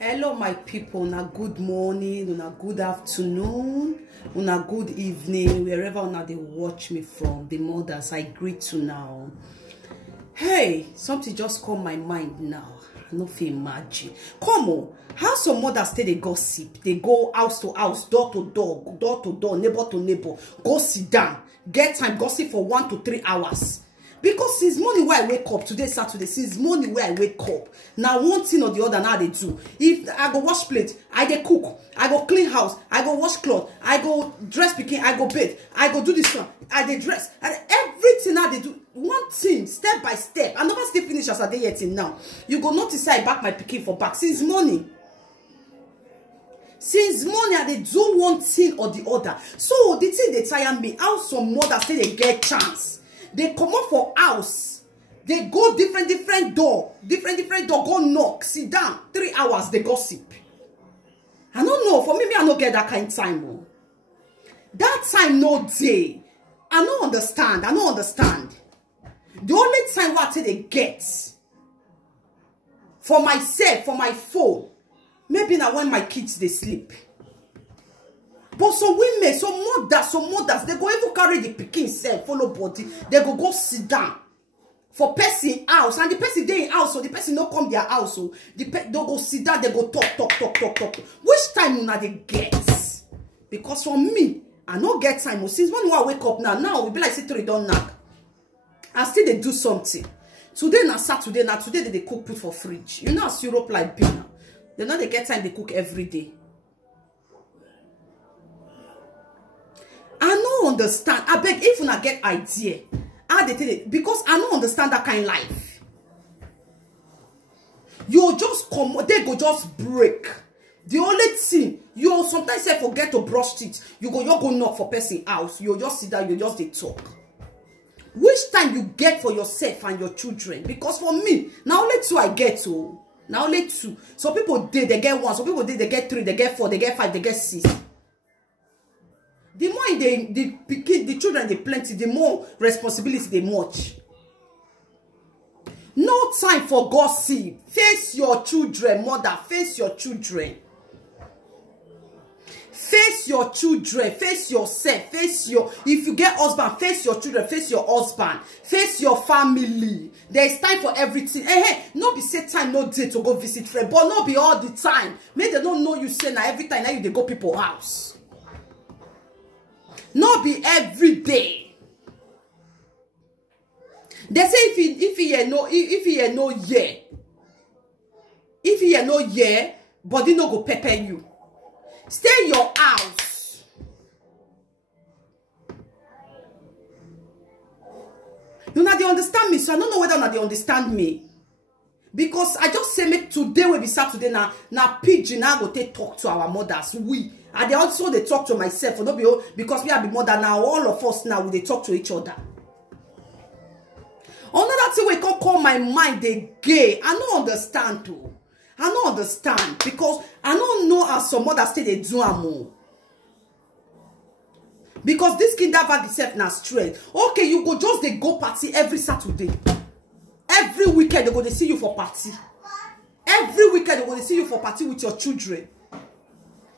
Hello my people, una good morning, una good afternoon, una good evening, wherever una they watch me from. The mothers, I greet you now. Hey, something just come my mind now. I no fit imagine. Come on, how some mothers stay they gossip? They go house to house, door to door, neighbor to neighbor, go sit down, get time, gossip for 1 to 3 hours. Because since morning where I wake up, today Saturday, since morning where I wake up, now one thing or the other now they do. If I go wash plate, I dey cook, I go clean house, I go wash cloth, I go dress pikin, I go bathe, I go do this one, I dey dress, and everything now they do one thing step by step. I never still finish as I dey yet till now. You go notice I back my pikin for back since morning. Since morning I dey do one thing or the other. So the thing they tire me. How some mothers say they get chance. They come up for house. They go different door. Different door. Go knock. Sit down. 3 hours. They gossip. I don't know. For me, I don't get that kind of time. Oh. That time no day. I don't understand. I don't understand. The only time what they get for myself, for my phone, maybe now when my kids they sleep. But some women, some mothers, they go even carry the pikin self, follow body. They go sit down for person house. And the person they in house, so the person don't come their house. So they go sit down, they go talk. Which time una they get? Because for me, I no get time. Since when I wake up now we be like say 3 don't knock. I still they do something. Today na Saturday, today they cook put for fridge. You know as Europe like be now. They know they get time they cook every day. I don't understand. I beg if you get idea, how they tell it, because I don't understand that kind of life. You just come, they go just break. The only thing you sometimes say forget to brush teeth. You go knock for person house. You just sit down. You just they talk. Which time you get for yourself and your children? Because for me now only 2 I get to. Now only 2. Some people did they get 1. Some people did they get 3. They get 4. They get 5. They get 6. The more the children they plenty, the more responsibility they much. No time for gossip. Face your children, mother. Face your children. Face your children. Face yourself. Face your. If you get husband, face your children. Face your husband. Face your family. There is time for everything. Hey, no be say time no day to go visit friend, but no be all the time. Make they don't know you say now every time now you they go people house. Not be every day. They say if he no year, body no go pepper you. Stay in your house. You know they understand me, so I don't know whether or not they understand me. Because I just say make today will be Saturday now pidgin now go take talk to our mothers. And they also they talk to myself. Because we are the mother now. All of us now they talk to each other. Another thing we can call my mind they gay. I don't understand too. I don't understand. Because I don't know how some mothers say they do more. Because this kid have itself now straight. Okay, you go just they go party every Saturday. Every weekend they go to see you for party. Every weekend they go to see you for party with your children.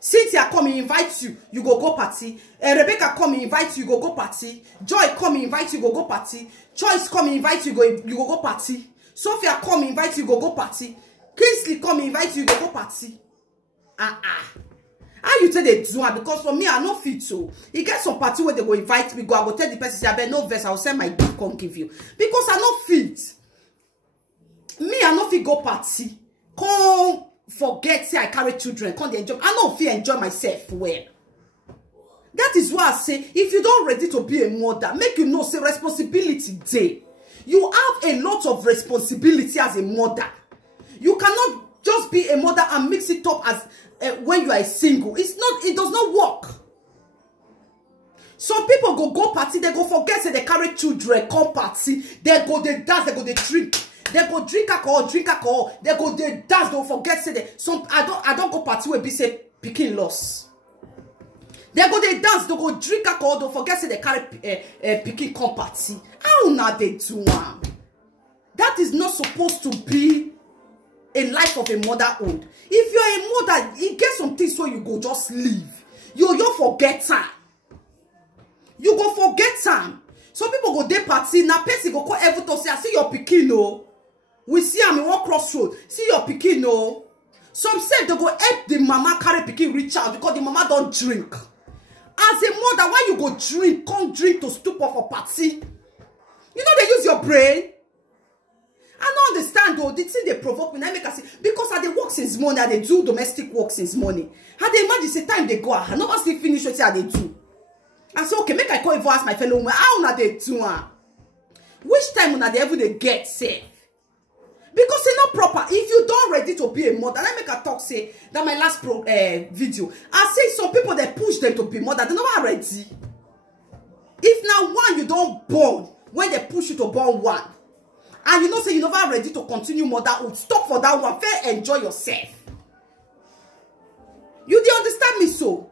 Cynthia come invite you, you go party. Rebecca come invite you, go party. Joy come invite you, go party. Choice come invite you, go party. Sophia come invite you, go party. Kingsley come invite you, go party. How you tell they do it? Because for me, I no fit so. You get some party where they go invite me, I go tell the person, say, I bet no verse, I will send my gift, come give you. Because I no fit. Me, I no fit go party. Come forget say I carry children, come enjoy. I no fit enjoy myself well. That is why I say, if you don't ready to be a mother, make you know say responsibility day. You have a lot of responsibility as a mother. You cannot just be a mother and mix it up as when you are single. It does not work. Some people go party, they go forget say they carry children, come party, they go they dance, they go they drink. They go drink alcohol. They go they dance, they forget say they some I don't go party where be say picking loss. They go they dance, they go drink alcohol, don't forget say they carry picking come party. How now they do one? That is not supposed to be a life of a motherhood. If you're a mother, you get some things where you go just leave. You forget time. You go forget time. Some people go day party, na person go call everything say, I see your pikin no. We see am in one crossroad. See your pikin no. Some say they go help the mama carry pikin reach out because the mama don't drink. As a mother, why you go drink? Come drink to stupor for party. You know they use your brain. I don't understand though. The thing they provoke me, I make us say because I they work since morning, I they do domestic work since morning. How they imagine say time they go, I never see finish what I they do. I say okay, make I call even ask my fellow woman, how na they do? Which time una they ever they get safe? Because it's not proper. If you don't ready to be a mother, let me make a talk say that my last video. I say some people they push them to be mother, they're not ready. If now one you don't born, when they push you to born one, and you know say you're never ready to continue motherhood, stop for that one. Fair enjoy yourself. You do understand me so?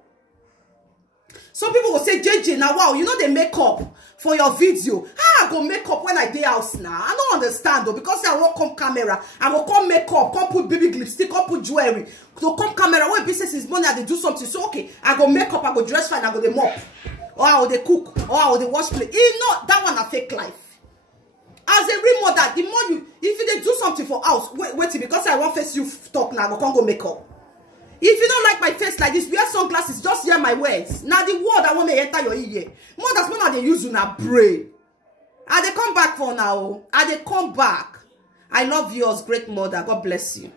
Some people will say, JJ, now wow, you know they make up for your video. How I go make up when I day house now? I don't understand though, because I won't come camera, I will come make up, come put baby lipstick, come put jewelry. So come camera, when business is money, they do something. So okay, I go make up, I go dress fine, I go the mop. Or I will they cook, or I will they wash plate. You know, that one a fake life. As a real mother, the more you, if you they do something for house, wait, because I want face you talk now, I go make up. If you don't like my face like this, wear sunglasses, just hear my words. Now the word I want to enter your ear. Mothers, when they use una brain. And they come back for now. And they come back. I love yours, great mother. God bless you.